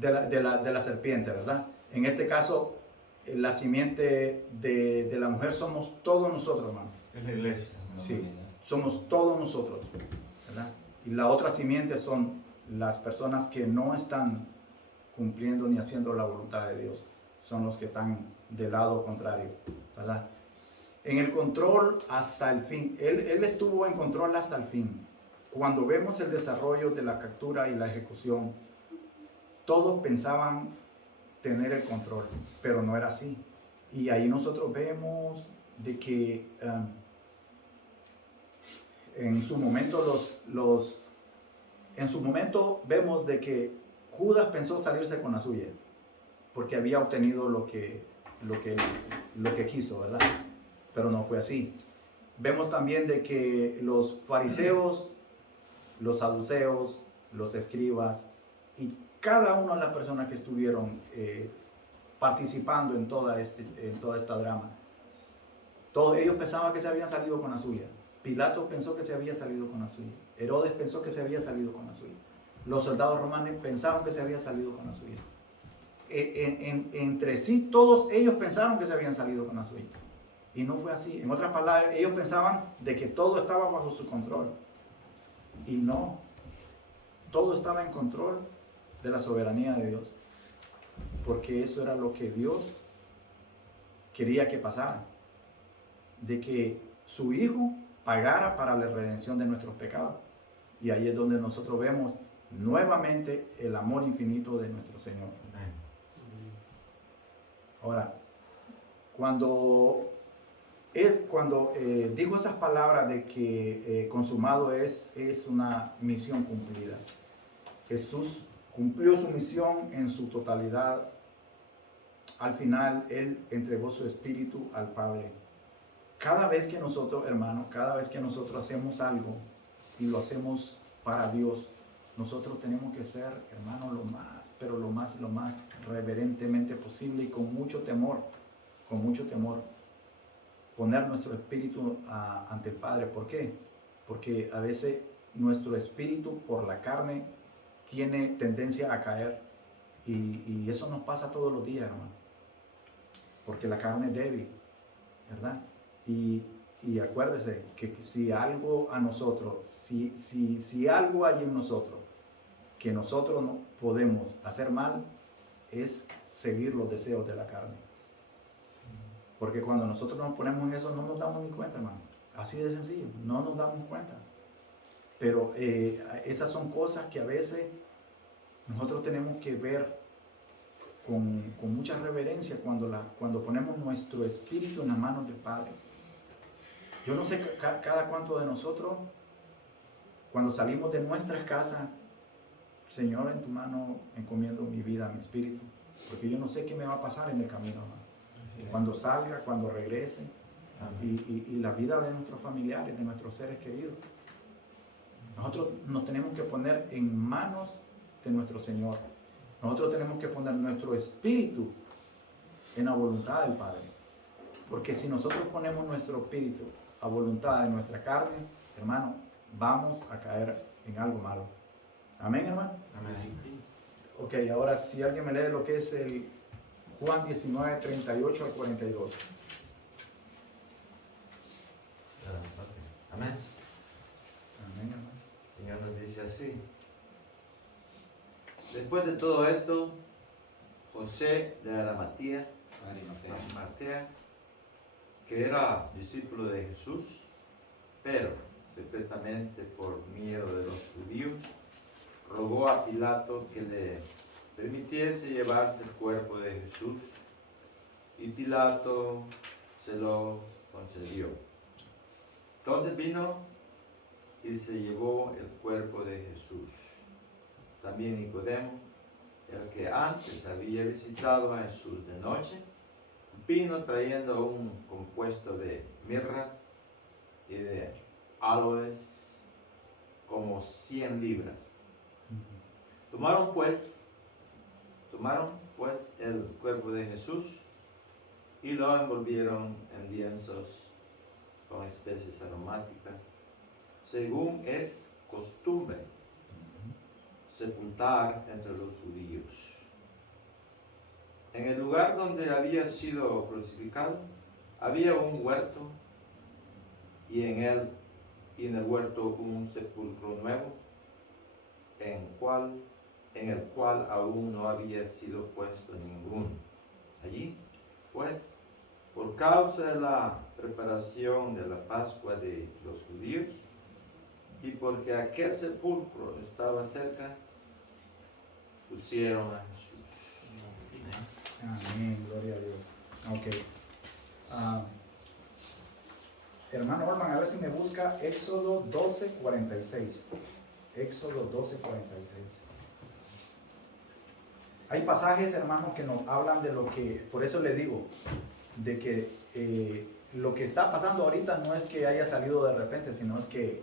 la serpiente, ¿verdad? En este caso, la simiente de la mujer somos todos nosotros, hermano. Es la iglesia. Sí, somos todos nosotros, ¿verdad? Y la otra simiente son las personas que no están cumpliendo ni haciendo la voluntad de Dios. Son los que están del lado contrario, ¿verdad? En el control hasta el fin. Él estuvo en control hasta el fin. Cuando vemos el desarrollo de la captura y la ejecución, todos pensaban tener el control, pero no era así. Y ahí nosotros vemos de que en su momento en su momento vemos de que Judas pensó salirse con la suya, porque había obtenido lo que quiso, ¿verdad? Pero no fue así. Vemos también de que los fariseos, los saduceos, los escribas y cada una de las personas que estuvieron participando en toda esta drama, todos ellos pensaban que se habían salido con la suya. Pilato pensó que se había salido con la suya. Herodes pensó que se había salido con la suya. Los soldados romanos pensaron que se había salido con la suya. Entre sí, todos ellos pensaron que se habían salido con la suya. Y no fue así. En otras palabras, ellos pensaban de que todo estaba bajo su control. Y no. Todo estaba en control de la soberanía de Dios. Porque eso era lo que Dios quería que pasara. De que su Hijo pagara para la redención de nuestros pecados. Y ahí es donde nosotros vemos nuevamente el amor infinito de nuestro Señor. Ahora, cuando dijo esas palabras de que consumado es una misión cumplida. Jesús cumplió su misión en su totalidad. Al final, Él entregó su espíritu al Padre. Cada vez que nosotros, hermanos, cada vez que nosotros hacemos algo y lo hacemos para Dios, nosotros tenemos que ser, hermanos, lo más reverentemente posible y con mucho temor, poner nuestro espíritu ante el Padre. ¿Por qué? Porque a veces nuestro espíritu por la carne tiene tendencia a caer y eso nos pasa todos los días, hermano, porque la carne es débil, ¿verdad? Y acuérdese que si algo a nosotros, si algo hay en nosotros que nosotros no podemos hacer mal, es seguir los deseos de la carne. Porque cuando nosotros nos ponemos en eso no nos damos ni cuenta, hermano. Así de sencillo, no nos damos cuenta. Pero esas son cosas que a veces nosotros tenemos que ver con mucha reverencia cuando ponemos nuestro espíritu en las manos del Padre. Yo no sé cada cuánto de nosotros, cuando salimos de nuestras casas, Señor, en tu mano encomiendo mi vida, mi espíritu, porque yo no sé qué me va a pasar en el camino, hermano. Cuando salga, cuando regrese, y la vida de nuestros familiares, de nuestros seres queridos. Nosotros nos tenemos que poner en manos de nuestro Señor. Nosotros tenemos que poner nuestro espíritu en la voluntad del Padre. Porque si nosotros ponemos nuestro espíritu a voluntad de nuestra carne, hermano, vamos a caer en algo malo. Amén, hermano. Amén. Ok, ahora si alguien me lee lo que es el Juan 19, 38 al 42. Amén. Amén, hermano. El Señor nos dice así. Después de todo esto, José de Arimatea, que era discípulo de Jesús, pero secretamente por miedo de los judíos, rogó a Pilato que le permitiese llevarse el cuerpo de Jesús, y Pilato se lo concedió. Entonces vino y se llevó el cuerpo de Jesús. También Nicodemo, el que antes había visitado a Jesús de noche, vino trayendo un compuesto de mirra y de aloes, como 100 libras. Tomaron pues el cuerpo de Jesús y lo envolvieron en lienzos con especies aromáticas, según es costumbre sepultar entre los judíos. En el lugar donde había sido crucificado había un huerto, y en el huerto un sepulcro nuevo, en cual en el cual aún no había sido puesto ninguno. Allí, pues, por causa de la preparación de la Pascua de los judíos, y porque aquel sepulcro estaba cerca, pusieron a Jesús. Amén, gloria a Dios. Ok. Hermano Orman, a ver si me busca Éxodo 12:46. Éxodo 12:46. Hay pasajes, hermanos, que nos hablan de lo que, por eso le digo, de que lo que está pasando ahorita no es que haya salido de repente, sino es que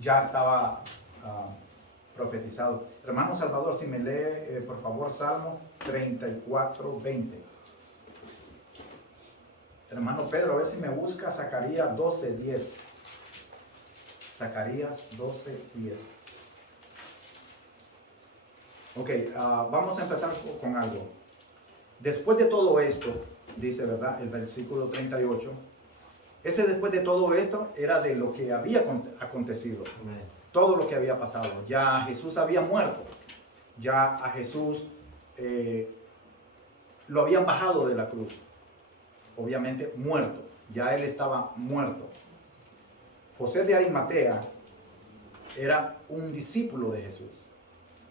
ya estaba profetizado. Hermano Salvador, si me lee, por favor, Salmo 34:20. Hermano Pedro, a ver si me busca Zacarías 12:10. Zacarías 12:10. Ok, vamos a empezar con algo. Después de todo esto, dice, ¿verdad? El versículo 38. Ese después de todo esto era de lo que había acontecido. Amén. Todo lo que había pasado. Ya Jesús había muerto. Ya a Jesús lo habían bajado de la cruz. Obviamente muerto. Ya él estaba muerto. José de Arimatea era un discípulo de Jesús.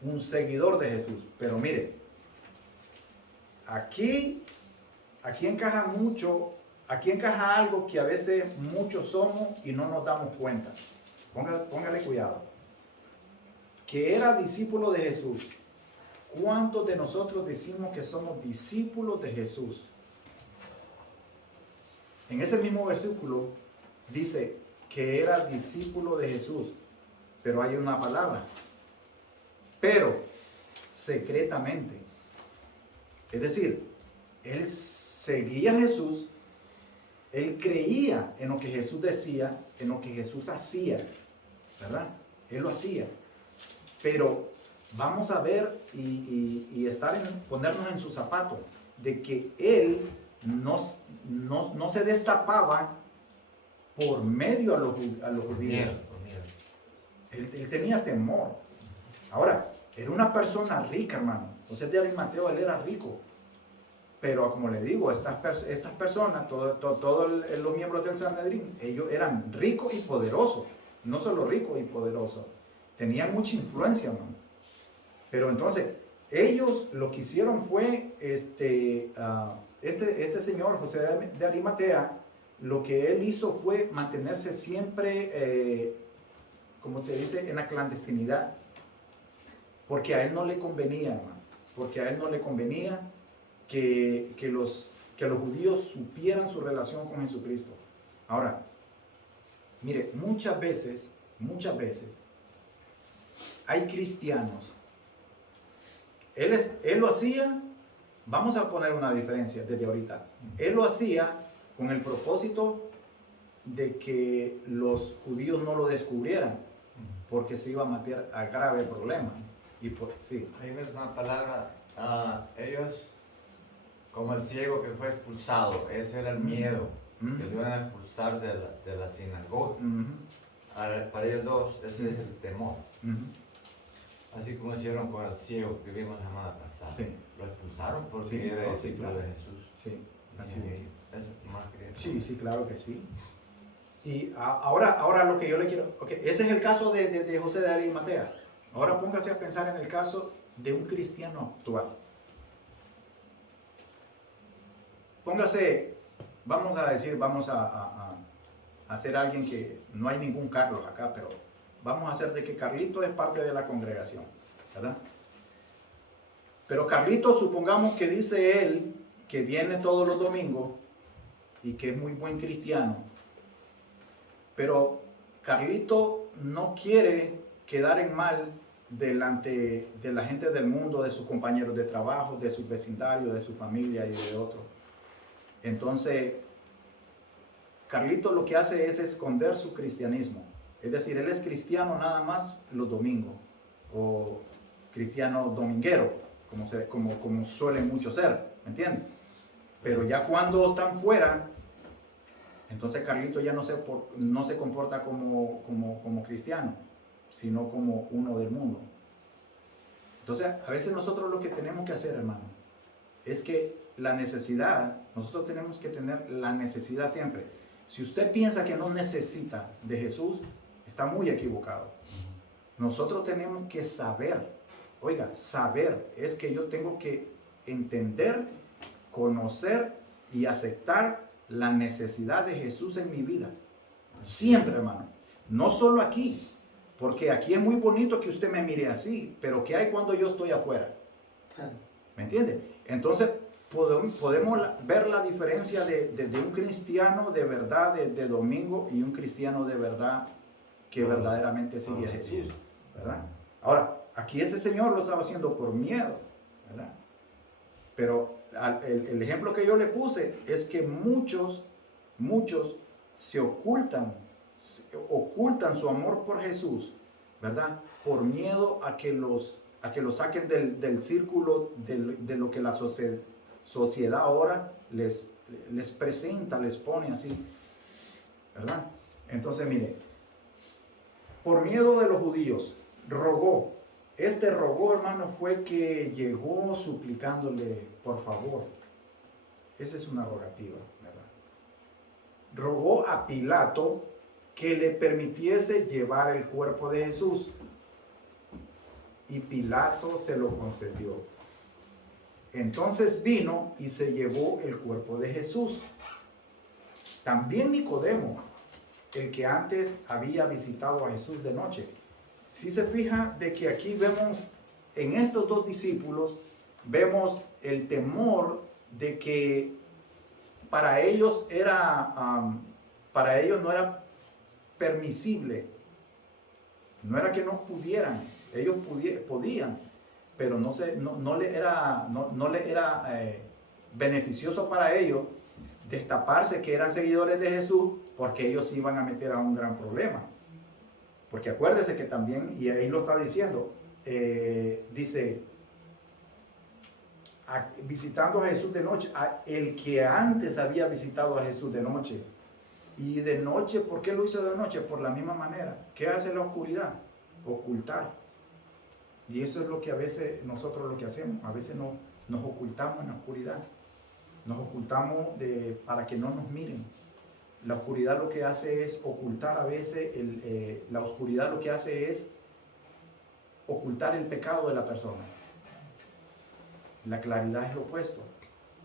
Un seguidor de Jesús. Pero mire, aquí encaja mucho, aquí encaja algo que a veces muchos somos y no nos damos cuenta. Póngale cuidado. Que era discípulo de Jesús. ¿Cuántos de nosotros decimos que somos discípulos de Jesús? En ese mismo versículo dice que era discípulo de Jesús, pero hay una palabra. Pero secretamente. Es decir, él seguía a Jesús, él creía en lo que Jesús decía, en lo que Jesús hacía, ¿verdad? Él lo hacía. Pero vamos a ver y ponernos en su zapato, de que él no se destapaba por medio a los judíos. Miedo. Él tenía temor. Ahora, era una persona rica, hermano. José de Arimateo, él era rico. Pero como le digo, estas personas, todos los miembros del Sanedrín, ellos eran ricos y poderosos. No solo ricos y poderosos. Tenían mucha influencia, hermano. Pero entonces, ellos lo que hicieron fue, este señor, José de Arimatea, lo que él hizo fue mantenerse siempre, como se dice, en la clandestinidad. Porque a él no le convenía, hermano. Porque a él no le convenía que los judíos supieran su relación con Jesucristo. Ahora, mire, muchas veces, hay cristianos. Él lo hacía, vamos a poner una diferencia desde ahorita. Él lo hacía con el propósito de que los judíos no lo descubrieran, porque se iba a meter a grave problema. Sí. Hay una palabra, ellos, como el ciego que fue expulsado, ese era el miedo, que lo iban a expulsar de la sinagoga. Para ellos dos, ese es el temor. Así como hicieron con el ciego que vimos la semana pasada. Sí. Lo expulsaron porque Sí, era sí, discípulo claro. de Jesús. Sí, así Dicen es. ellos. Es más que eso. Sí, claro que sí. Y ahora lo que yo le quiero... Okay, ese es el caso de José de Arimatea. Ahora póngase a pensar en el caso de un cristiano actual. Póngase, vamos a ser alguien que... No hay ningún Carlos acá, pero vamos a hacer de que Carlito es parte de la congregación, ¿verdad? Pero Carlito, supongamos que dice él que viene todos los domingos y que es muy buen cristiano. Pero Carlito no quiere quedar en mal delante de la gente del mundo, de sus compañeros de trabajo, de su vecindario, de su familia y de otros. Entonces, Carlito lo que hace es esconder su cristianismo. Es decir, él es cristiano nada más los domingos, o cristiano dominguero, como suelen muchos ser, ¿me entiendes? Pero ya cuando están fuera, entonces Carlito ya no se comporta como cristiano, sino como uno del mundo. Entonces, a veces nosotros lo que tenemos que hacer, hermano, es que la necesidad, nosotros tenemos que tener la necesidad siempre. Si usted piensa que no necesita de Jesús, está muy equivocado. Nosotros tenemos que saber, oiga, saber es que yo tengo que entender, conocer y aceptar la necesidad de Jesús en mi vida. Siempre, hermano. No solo aquí, porque aquí es muy bonito que usted me mire así, pero ¿qué hay cuando yo estoy afuera? ¿Me entiende? Entonces, podemos ver la diferencia de un cristiano de verdad de domingo y un cristiano de verdad que verdaderamente sigue a Jesús, ¿verdad? Ahora, aquí ese señor lo estaba haciendo por miedo, ¿verdad? Pero el ejemplo que yo le puse es que muchos se ocultan su amor por Jesús, ¿verdad? Por miedo a que los saquen del círculo de lo que la sociedad ahora les presenta, les pone así, ¿verdad? Entonces, mire, por miedo de los judíos, rogó. Este rogó, hermano, fue que llegó suplicándole, por favor. Esa es una rogativa, ¿verdad? Rogó a Pilato que le permitiese llevar el cuerpo de Jesús. Y Pilato se lo concedió. Entonces vino y se llevó el cuerpo de Jesús. También Nicodemo, el que antes había visitado a Jesús de noche. Si se fija de que aquí vemos en estos dos discípulos, vemos el temor de que para ellos no era permisible, no era que no pudieran, ellos podían, pero no le era beneficioso para ellos destaparse que eran seguidores de Jesús, porque ellos se iban a meter a un gran problema. Porque acuérdese que también, y ahí lo está diciendo, dice, visitando a Jesús de noche, el que antes había visitado a Jesús de noche. Y de noche, ¿por qué lo hizo de noche? Por la misma manera. ¿Qué hace la oscuridad? Ocultar. Y eso es lo que a veces nosotros lo que hacemos. A veces nos ocultamos en la oscuridad. Nos ocultamos para que no nos miren. La oscuridad lo que hace es ocultar a veces, la oscuridad lo que hace es ocultar el pecado de la persona. La claridad es lo opuesto.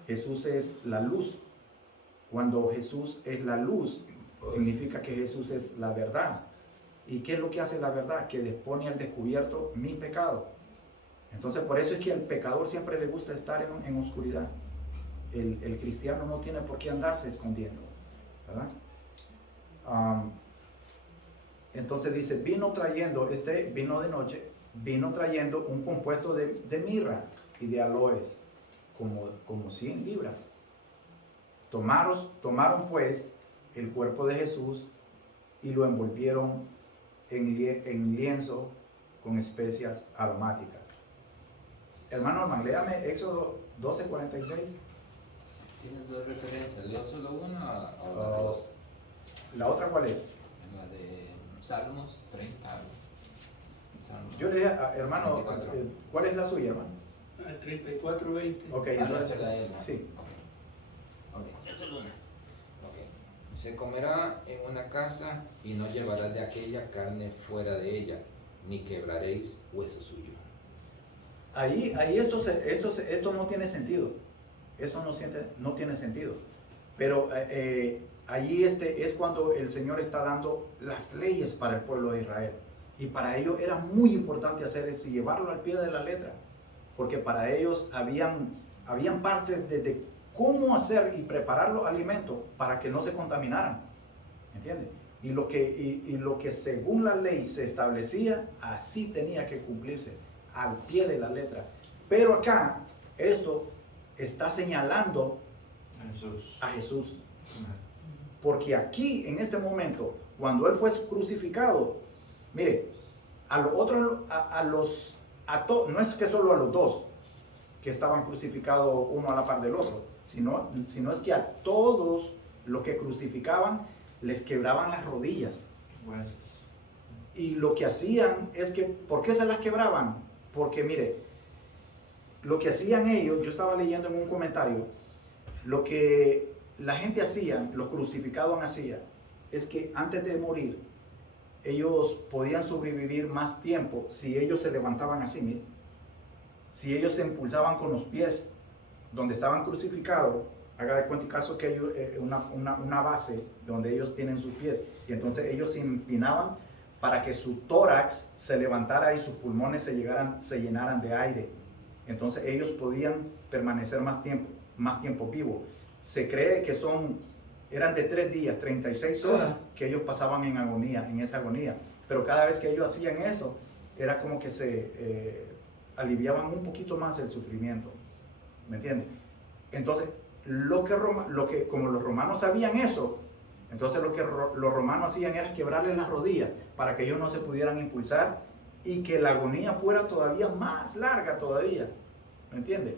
Jesús es la luz. Cuando Jesús es la luz, significa que Jesús es la verdad. ¿Y qué es lo que hace la verdad? Que pone al descubierto mi pecado. Entonces, por eso es que al pecador siempre le gusta estar en oscuridad. El cristiano no tiene por qué andarse escondiendo, ¿verdad? Entonces dice, vino de noche, vino trayendo un compuesto de mirra y de aloes, como 100 libras. Tomaron pues el cuerpo de Jesús y lo envolvieron en lienzo con especias aromáticas. Hermano Norman, léame Éxodo 12:46. Tienes dos referencias, ¿leo solo una o las dos? ¿La otra cuál es? La de Salmos 30. Salmos Yo le dije, hermano, 24. ¿cuál es la suya, hermano? Al 34:20. Ok, Entonces la de él, ¿no? sí. Ok, yo solo una. Ok. Se comerá en una casa y no llevarás de aquella carne fuera de ella, ni quebraréis hueso suyo. Ahí esto no tiene sentido. Eso no tiene sentido. Pero allí es cuando el Señor está dando las leyes para el pueblo de Israel. Y para ellos era muy importante hacer esto y llevarlo al pie de la letra. Porque para ellos habían partes de cómo hacer y preparar los alimentos para que no se contaminaran. ¿Entiendes? Y lo que según la ley se establecía, así tenía que cumplirse, al pie de la letra. Pero acá, esto está señalando a Jesús. Porque aquí, en este momento, cuando Él fue crucificado, mire, a los otros, no es que solo a los dos que estaban crucificados uno a la par del otro, sino es que a todos los que crucificaban les quebraban las rodillas. Y lo que hacían es que, ¿por qué se las quebraban? porque mire, lo que hacían ellos, yo estaba leyendo en un comentario, lo que la gente hacía, los crucificados hacían, es que antes de morir, ellos podían sobrevivir más tiempo si ellos se levantaban así, mire. Si ellos se impulsaban con los pies donde estaban crucificados, haga de cuenta caso que hay una base donde ellos tienen sus pies, y entonces ellos se empinaban para que su tórax se levantara y sus pulmones se llenaran de aire. Entonces ellos podían permanecer más tiempo vivos. Se cree que eran de 3 días, 36 horas que ellos pasaban en esa agonía. Pero cada vez que ellos hacían eso, era como que se aliviaban un poquito más el sufrimiento. ¿Me entiendes? Entonces, como los romanos sabían eso, entonces lo que los romanos hacían era quebrarles las rodillas para que ellos no se pudieran impulsar y que la agonía fuera todavía más larga todavía. ¿Me entiendes?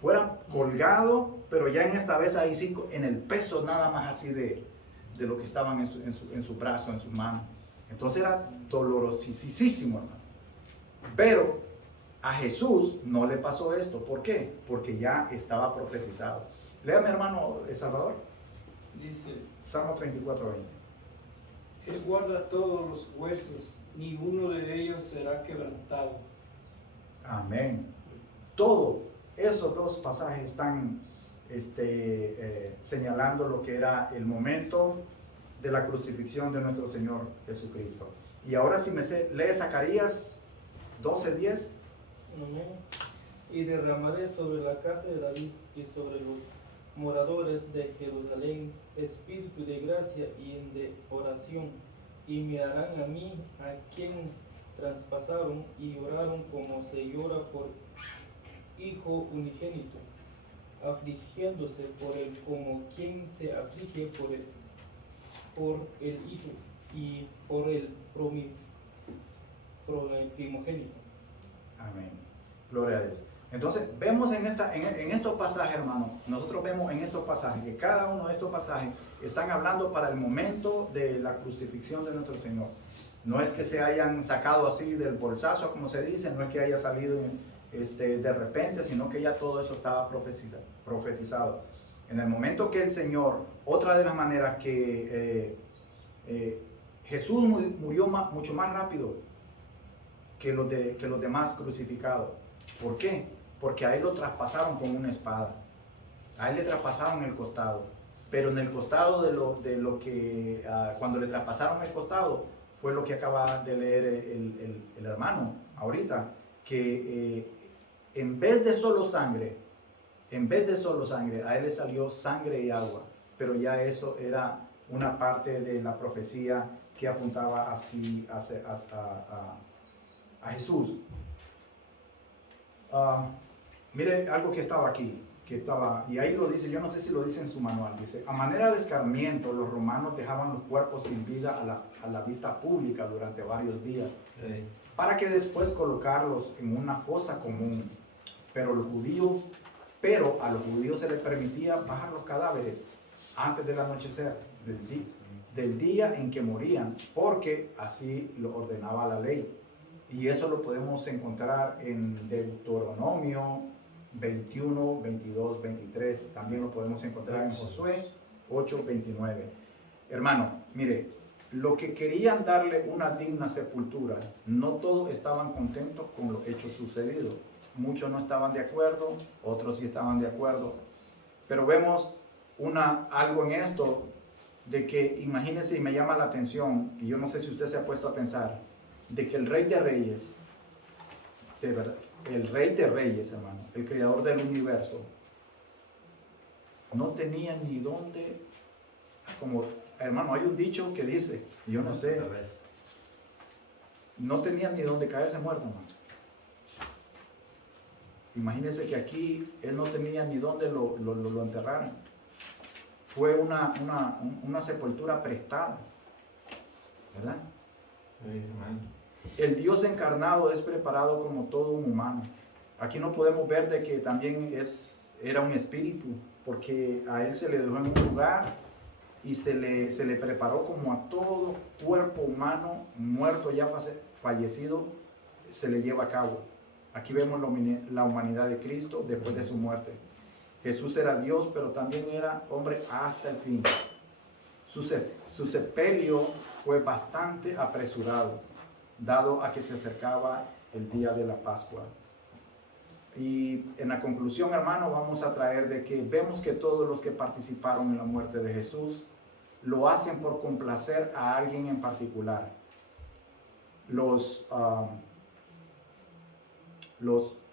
Fuera colgado, pero ya en esta vez ahí sí, en el peso nada más así de lo que estaban en su brazo, en sus manos. Entonces era dolorosísimo, hermano. Pero a Jesús no le pasó esto. ¿Por qué? Porque ya estaba profetizado. Léame, hermano Salvador. Dice, Salmo 34:20. Él guarda todos los huesos, ni uno de ellos será quebrantado. Amén. Todos esos dos pasajes están señalando lo que era el momento de la crucifixión de nuestro Señor Jesucristo. Y ahora si lee Zacarías 12:10. Amén. Y derramaré sobre la casa de David y sobre los moradores de Jerusalén espíritu de gracia y de oración, y me harán a mí, a quien traspasaron y lloraron como se llora por hijo unigénito, afligiéndose por él como quien se aflige por el hijo y por el primogénito. Amén. Gloria a Dios. Entonces, vemos en estos pasajes, hermano, nosotros vemos en estos pasajes que cada uno de estos pasajes están hablando para el momento de la crucifixión de nuestro Señor. No es que se hayan sacado así del bolsazo, como se dice, no es que haya salido de repente, sino que ya todo eso estaba profetizado. En el momento que el Señor, otra de las maneras que Jesús murió mucho más rápido que los demás crucificados. ¿Por qué? Porque a él lo traspasaron con una espada. A él le traspasaron el costado. Pero en el costado de lo que, cuando le traspasaron el costado, fue lo que acaba de leer el hermano ahorita, que en vez de solo sangre, a él le salió sangre y agua. Pero ya eso era una parte de la profecía que apuntaba así a Jesús. Mire algo que estaba aquí, y ahí lo dice, yo no sé si lo dice en su manual, dice: a manera de escarmiento, los romanos dejaban los cuerpos sin vida a la vista pública durante varios días, para que después colocarlos en una fosa común. Pero a los judíos se les permitía bajar los cadáveres antes del anochecer del día en que morían, porque así lo ordenaba la ley. Y eso lo podemos encontrar en Deuteronomio 21, 22, 23. También lo podemos encontrar en Josué 8, 29. Hermano, mire, lo que querían darle una digna sepultura, no todos estaban contentos con los hechos sucedidos. Muchos no estaban de acuerdo, otros sí estaban de acuerdo. Pero vemos algo en esto, de que imagínense, y me llama la atención, y yo no sé si usted se ha puesto a pensar, de que el Rey de Reyes, de verdad, el Rey de Reyes, hermano, el Creador del universo, no tenía ni dónde, como, hermano, hay un dicho que dice, y yo no sé, no tenía ni dónde caerse muerto, hermano. Imagínense que aquí él no tenía ni dónde lo enterraran. Fue una sepultura prestada, ¿verdad? Sí, amén. El Dios encarnado es preparado como todo un humano. Aquí no podemos ver de que también era un espíritu, porque a él se le dejó en un lugar y se le preparó como a todo cuerpo humano muerto, ya fallecido, se le lleva a cabo. Aquí vemos la humanidad de Cristo después de su muerte. Jesús era Dios, pero también era hombre hasta el fin. Su sepelio fue bastante apresurado, dado a que se acercaba el día de la Pascua. Y en la conclusión, hermano, vamos a traer de que vemos que todos los que participaron en la muerte de Jesús lo hacen por complacer a alguien en particular. Los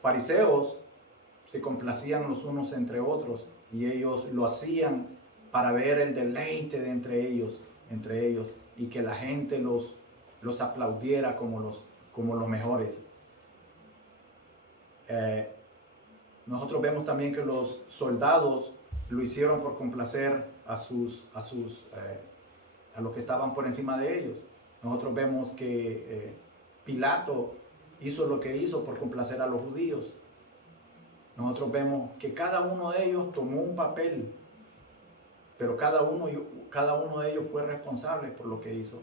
fariseos se complacían los unos entre otros y ellos lo hacían para ver el deleite de entre ellos y que la gente los aplaudiera como los mejores. Nosotros vemos también que los soldados lo hicieron por complacer a los que estaban por encima de ellos. Nosotros vemos que Pilato hizo lo que hizo por complacer a los judíos. Nosotros vemos que cada uno de ellos tomó un papel, pero cada uno de ellos fue responsable por lo que hizo.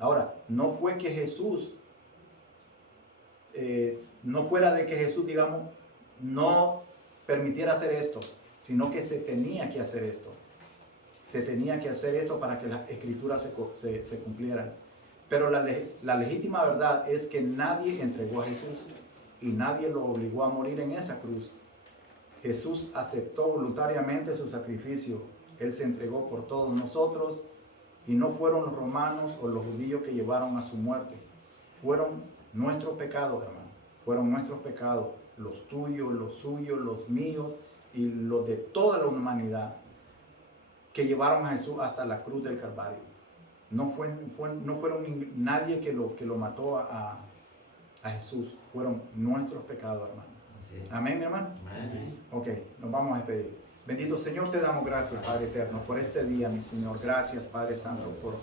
Ahora, no fue que Jesús, no fuera de que Jesús, digamos, no permitiera hacer esto, sino que se tenía que hacer esto. Se tenía que hacer esto para que las escrituras se cumplieran. Pero la legítima verdad es que nadie entregó a Jesús y nadie lo obligó a morir en esa cruz. Jesús aceptó voluntariamente su sacrificio. Él se entregó por todos nosotros y no fueron los romanos o los judíos que llevaron a su muerte. Fueron nuestros pecados, hermano. Fueron nuestros pecados, los tuyos, los suyos, los míos y los de toda la humanidad, que llevaron a Jesús hasta la cruz del Calvario. No fueron nadie que lo mató a Jesús. Fueron nuestros pecados, hermano. Así es. Amén, mi hermano. Amén. Ok, nos vamos a despedir. Bendito Señor, te damos gracias, Padre eterno, por este día, mi Señor. Gracias, Padre Santo, por